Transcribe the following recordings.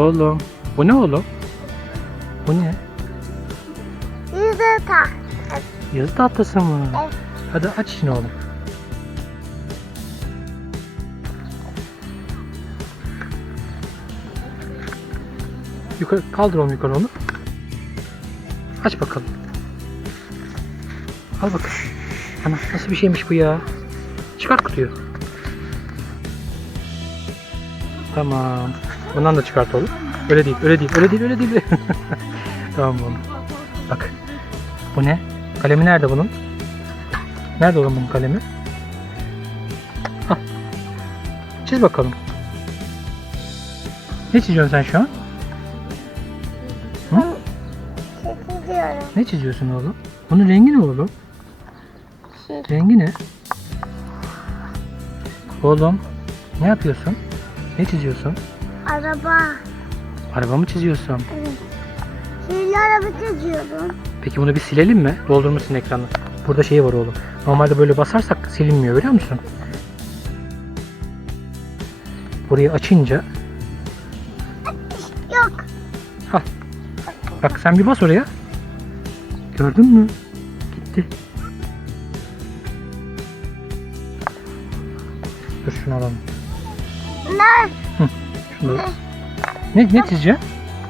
Oğlum. Bu ne oğlum? Bu ne? Yüzü tak. Yazı tahtası mı? Evet. Hadi aç içini oğlum. Yukarı kaldır oğlum yukarı onu. Aç bakalım. Al bakalım. Ana nasıl bir şeymiş bu ya? Çıkart kutuyu. Tamam. Bundan da çıkart oğlum. Öyle değil, öyle değil, öyle değil, öyle değil. tamam oğlum. Bak. Bu ne? Kalemi nerede bunun? Nerede oğlum bunun kalemi? Hah. Çiz bakalım. Ne çiziyorsun sen şu an? Hı? Çekiliyorum. Ne çiziyorsun oğlum? Bunun rengi ne oğlum? Rengi ne? Oğlum ne yapıyorsun? Ne çiziyorsun? Araba. Araba mı çiziyorsun? Evet. Şimdi araba çiziyorum. Peki bunu bir silelim mi? Doldurmuşsun ekranı. Burada şey var oğlum. Normalde böyle basarsak silinmiyor biliyor musun? Burayı açınca Yok. Hah. Bak sen bir bas oraya. Gördün mü? Gitti. Dur şunu alalım. Ne? Da- Ne, ne çizeceksin?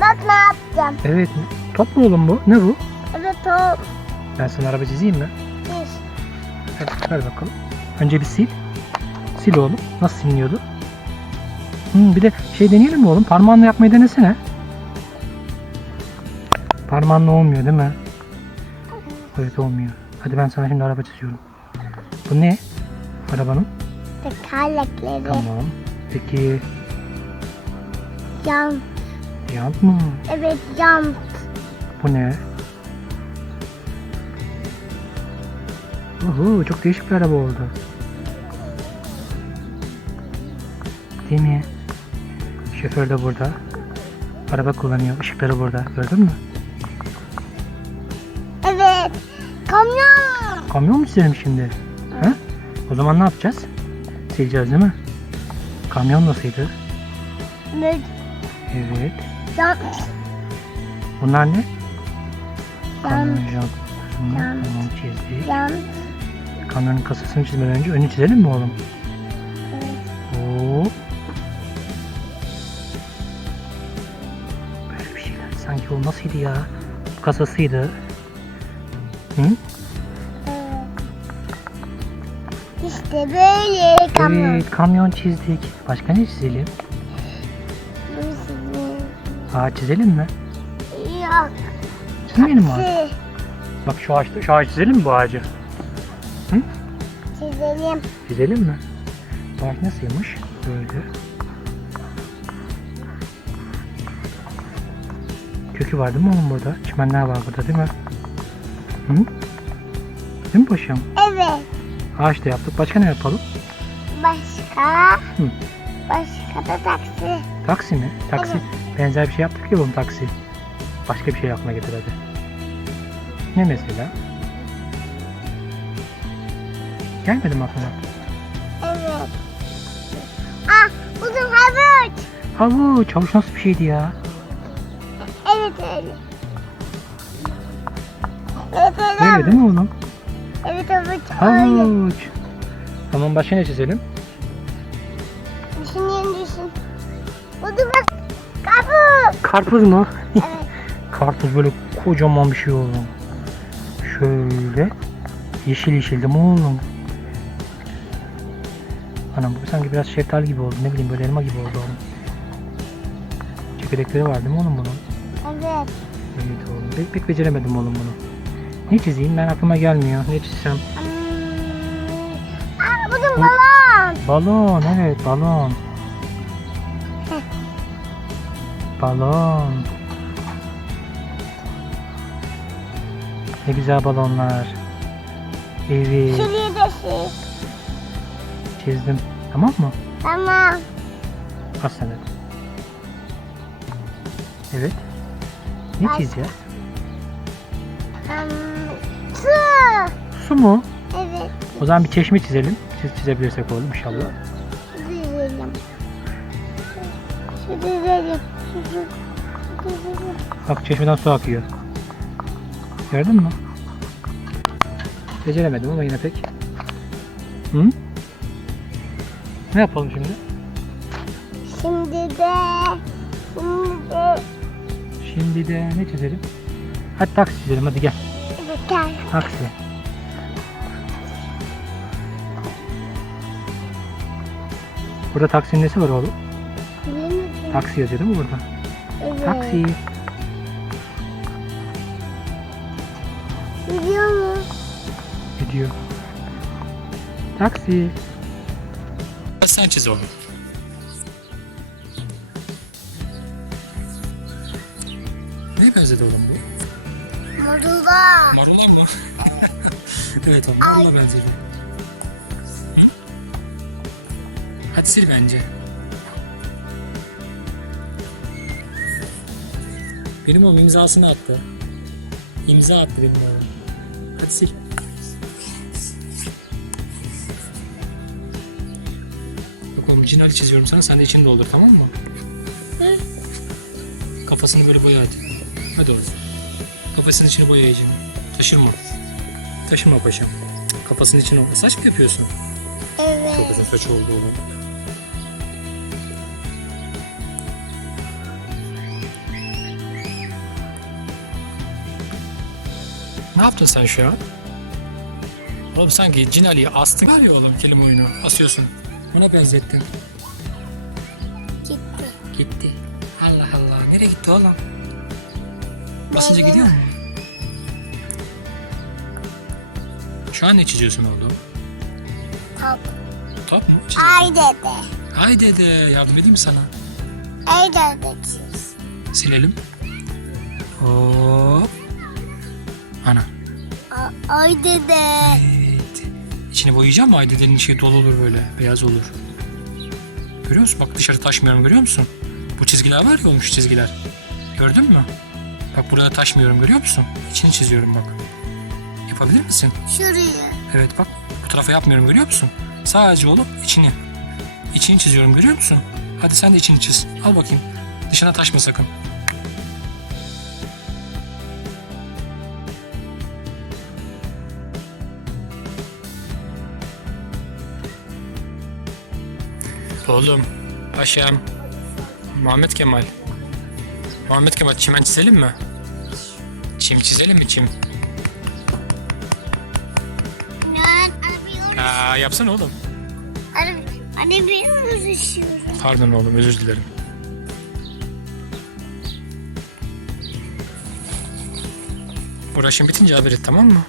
Bak ne yapacağım. Evet. Top mu oğlum bu? Ne bu? Evet o. Ben sana araba çizeyim mi? Bir. Hadi ver bakalım. Önce bir sil. Sil oğlum. Nasıl siliniyordu? Hmm, bir de şey deneyelim mi oğlum? Parmağınla yapmayı denesene. Parmağınla olmuyor değil mi? Evet olmuyor. Hadi ben sana şimdi araba çiziyorum. Bu ne? Arabanın. Tekerlekleri. Tamam. Peki Yan. jant mı? Evet yan. Bu ne? Oho, çok değişik bir araba oldu. Değil mi? Şoför de burada. Araba kullanıyor. Işıkları burada. Gördün mü? Evet. Kamyon. Kamyon mu çizelim şimdi? Ha? O zaman ne yapacağız? Sileceğiz değil mi? Kamyon nasılydı? Ve Evet. yan. Bunlar ne? Yan. Kamyon jant. Tamam çizdik. Yan. Kamyonun kasasını çizmeden önce önü çizelim mi oğlum? Evet. Oo. Böyle bir şeyler. Sanki o nasıldı ya? Kasasıydı. Hı? Evet. İşte böyle kamyon. Evet, kamyon çizdik. Başka ne çizelim? Ağaç çizelim mi? Yok. Çizmeyelim mi ağaç? Bak şu ağaç, şu ağaç çizelim mi bu ağacı? çizelim. Çizelim mi? Bu ağaç nasılmış? Böyle. Kökü var değil mi oğlum burada? Çimenler var burada değil mi? Hı? Değil mi paşam? Evet. Ağaç da yaptık. Başka ne yapalım? Başka? Hı. Başka da taksi. Taksi mi? Taksi. Evet. Benzer bir şey yaptık ya oğlum taksi. Başka bir şey aklına getir hadi. Ne mesela? Gelmedi mi aklına? Evet. Ah uzun havuç. Havuç. Havuç nasıl bir şeydi ya? Evet öyle. Evet öyle. Öyle değil mi oğlum? Evet havuç öyle. Havuç. Tamam başka ne çizelim? Düşünün düşün. Buldum bak. Kapı. Karpuz mu? Evet. Karpuz böyle kocaman bir şey oğlum. Şöyle. Yeşil yeşil değil mi oğlum? Anam bu sanki biraz şeftali gibi oldu. Ne bileyim böyle elma gibi oldu oğlum. Çekirdekleri var değil mi oğlum bunun? Evet. Evet oğlum. Pek, pek beceremedim oğlum bunu. Ne çizeyim ben aklıma gelmiyor. Ne çizsem? Hmm. Ah buldum balon. Balon evet balon. Balon. Ne güzel balonlar. Evet Şuraya da şey. çizdim. Tamam mı? Tamam. De. Evet. Ne Bas. çizeceğiz? Hmm. Su. Su mu? Evet. O zaman bir çeşme çizelim. Çiz, çizebilirsek oğlum inşallah. Çizelim. Çizelim. Bak çeşmeden su akıyor. Gördün mü? Beceremedim ama yine pek. Hı? Ne yapalım şimdi? Şimdi de şimdi de Şimdi de ne çizelim? Hadi taksi çizelim hadi gel. biter. Taksi. Burada taksinin nesi var oğlum? Taksi yazıyor değil mi burada? Evet. Taksi. Biliyor musun? Gidiyor. Taksi. Sen çiz oğlum. Neye benzedi oğlum bu? Marula. Marula mı? evet oğlum marula benzedi. Hı? Hadi sil bence. Benim oğlum imzasını attı. İmza attı benim oğlum. Hadi sil. Yok oğlum Cinali çiziyorum sana sen de içini doldur tamam mı? Hı? Kafasını böyle boya hadi. Hadi oğlum. Kafasının içini boyayacağım. Taşırma. Taşırma paşam. Kafasının içine saç mı yapıyorsun? Çok Evet. uzun saç oldu oğlum. Ne yaptın sen şu an? Oğlum sanki Cinali'yi astın var ya oğlum kelime oyunu. Asıyorsun. Buna benzettin. Gitti. Gitti. Allah Allah. Nereye gitti oğlum? Basınca gidiyor mu? Şu an ne çiziyorsun oğlum? Top. Top mu? Çiziyorsun. Ay dede. Ay dede yardım edeyim mi sana? Ay dede çiz. Silelim. Hop. Ana. A- Ay dede. Evet. İçini boyayacağım mı? Ay dedenin içi dolu olur böyle. Beyaz olur. Görüyor musun? Bak dışarı taşmıyorum görüyor musun? Bu çizgiler var ya olmuş çizgiler. Gördün mü? Bak burada taşmıyorum görüyor musun? İçini çiziyorum bak. Yapabilir misin? Şuraya. Evet bak bu tarafa yapmıyorum görüyor musun? Sadece oğlum içini. İçini çiziyorum görüyor musun? Hadi sen de içini çiz. Al bakayım. Dışına taşma sakın. Oğlum, paşam, Muhammed Kemal. Muhammed Kemal çimen çizelim mi? Çim çizelim mi çim? Aa, yapsana oğlum. Anne ben uğraşıyorum. Pardon oğlum özür dilerim. Uğraşın bitince haber et tamam mı?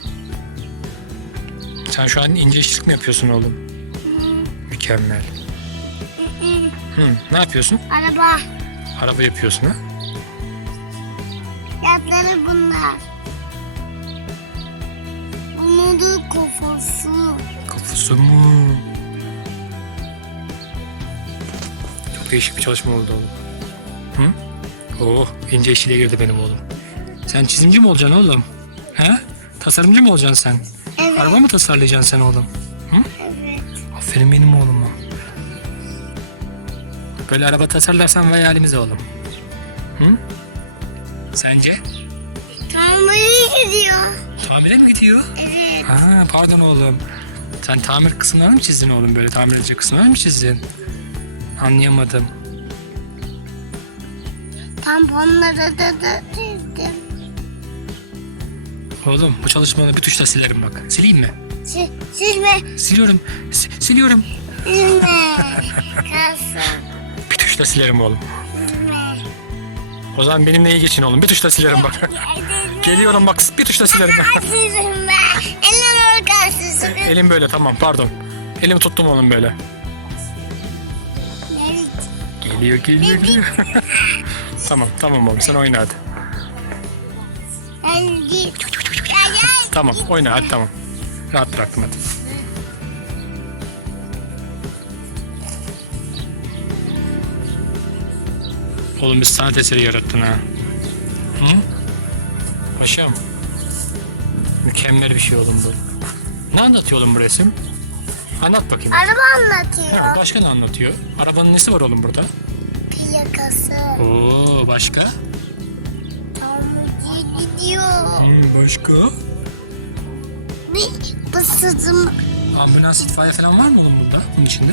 Sen şu an ince işçilik mi yapıyorsun oğlum? Mükemmel. Hı, ne yapıyorsun? Araba. Araba yapıyorsun ha? Yatları bunlar. Bunun da kafası. Kafası mı? Çok değişik bir çalışma oldu oğlum. Hı? Oh ince işçiliğe girdi benim oğlum. Sen çizimci mi olacaksın oğlum? He? Tasarımcı mı olacaksın sen? Evet. Araba mı tasarlayacaksın sen oğlum? Evet. Aferin benim oğluma. Böyle araba tasarlarsan vay halimize oğlum. Hı? Sence? Tamiri gidiyor. Tamire mi gidiyor? Evet. Ha, pardon oğlum. Sen tamir kısımlarını mı çizdin oğlum böyle tamir edecek kısımlarını mı çizdin? Anlayamadım. Tamponları da da çizdim. Oğlum bu çalışmanı bir tuşla silerim bak. Sileyim mi? Si silme. Siliyorum. Si- siliyorum. Silme. Kalsın. Tuşla silerim oğlum. O zaman benimle iyi geçin oğlum. Bir tuşla silerim bak. Geliyorum bak bir tuşla silerim. Elim. Elim böyle tamam pardon. Elimi tuttum oğlum böyle. Geliyor geliyor geliyor. tamam tamam oğlum sen oyna hadi. Tamam oyna hadi tamam. Rahat bıraktım hadi. Oğlum bir sanat eseri yarattın ha. Hı? Paşam. Mükemmel bir şey oğlum bu. Ne anlatıyor oğlum bu resim? Anlat bakayım. Araba Ha, anlatıyor. başka ne anlatıyor? Arabanın nesi var oğlum burada? Pil. yakası. Oo başka? Tamirciye gidiyor. Hmm, başka? Bir bısızım. Ambulans itfaiye falan var mı oğlum bunda? Bunun içinde?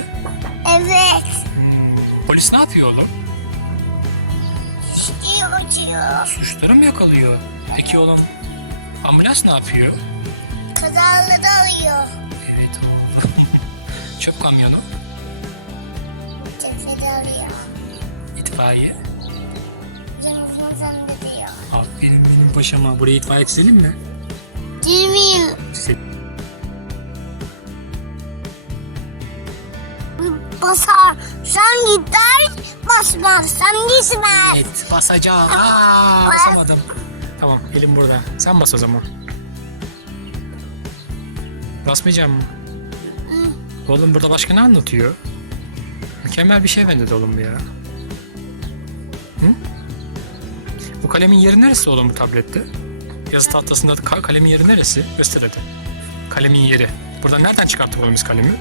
Evet. Polis ne yapıyor oğlum? İstiyor diyor. Suçları mı yakalıyor? Peki oğlum ambulans ne yapıyor? Kazaları alıyor. Evet oğlum. Çöp kamyonu, Cesedi alıyor. itfaiye. Cemizin zandı diyor. Aferin benim paşama. Buraya itfaiye çizelim mi? Cemil. Çizelim. Basar. Sen gider. Basmaz. Sen gitmez. Evet basacağım. Aa, basamadım. Tamam elim burada. Sen bas o zaman. Basmayacağım mı? Oğlum burada başka ne anlatıyor? Mükemmel bir şey bence de oğlum bu ya. Hı? Bu kalemin yeri neresi oğlum bu tablette? Yazı tahtasında ka- kalemin yeri neresi? Göster hadi. Kalemin yeri. Burada nereden çıkarttık oğlum biz kalemi?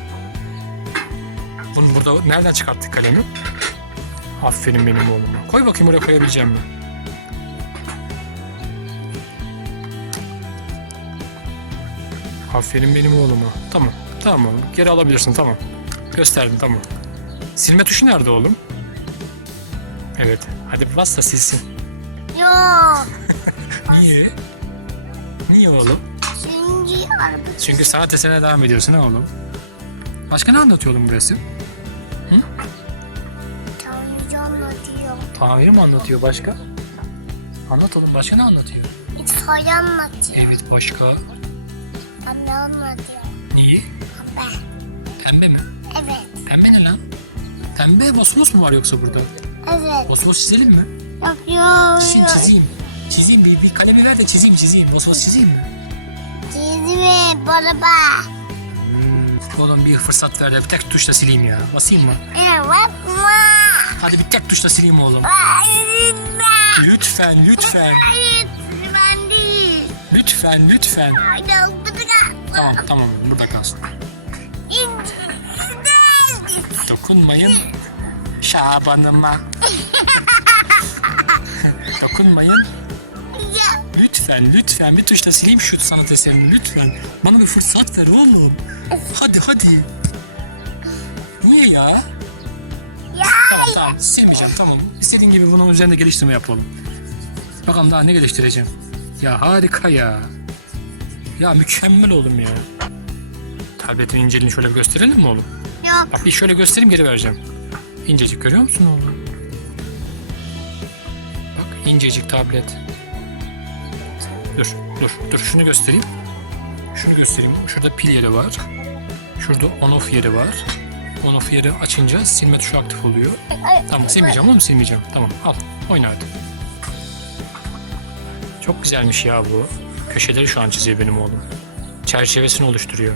Bunu burada nereden çıkarttık kalemi? Aferin benim oğluma. Koy bakayım oraya koyabileceğim mi? Aferin benim oğluma. Tamam. Tamam oğlum. Geri alabilirsin tamam. Gösterdim tamam. Silme tuşu nerede oğlum? Evet. Hadi bas da silsin. Yok. Niye? Niye oğlum? Çünkü araba Çünkü sanat eserine devam ediyorsun ha oğlum. Başka ne anlatıyor oğlum Tamiri mi anlatıyor başka? Anlat oğlum başka ne anlatıyor? İtfaiye anlatıyor. Evet başka. Anne anlatıyor. Niye? Ben. Pembe mi? Evet. Pembe ne lan? Pembe vosvos mu var yoksa burada? Evet. Vosvos çizelim mi? Yapıyor. Çizeyim çizeyim. Çizeyim bir, bir kalemi ver de çizeyim çizeyim. Vosvos çizeyim mi? Çizimi araba. Hmm. Oğlum bir fırsat ver de bir tek tuşla sileyim ya. Basayım mı? Evet. Ma. Hadi bir tek tuşla sileyim oğlum. Hayır. Lütfen lütfen. Hayır. Ben değil. Lütfen lütfen. Hayır. Tamam tamam burada kalsın. Dokunmayın. Şabanıma. Dokunmayın. Lütfen lütfen bir tuşla sileyim şu sanat eserini lütfen. Bana bir fırsat ver oğlum. Hadi hadi. Niye ya? Tamam tamam silmeyeceğim tamam. İstediğin gibi bunun üzerinde geliştirme yapalım. Bakalım daha ne geliştireceğim. Ya harika ya. Ya mükemmel oğlum ya. Tabletin inceliğini şöyle bir gösterelim mi oğlum? Yok. Bak bir şöyle göstereyim geri vereceğim. İncecik görüyor musun oğlum? Bak incecik tablet. Dur dur dur şunu göstereyim. Şunu göstereyim. Şurada pil yeri var. Şurada on off yeri var. On off yeri açınca silme tuşu aktif oluyor. Tamam silmeyeceğim oğlum silmeyeceğim. Tamam al oyna hadi. Çok güzelmiş ya bu. Köşeleri şu an çiziyor benim oğlum. Çerçevesini oluşturuyor.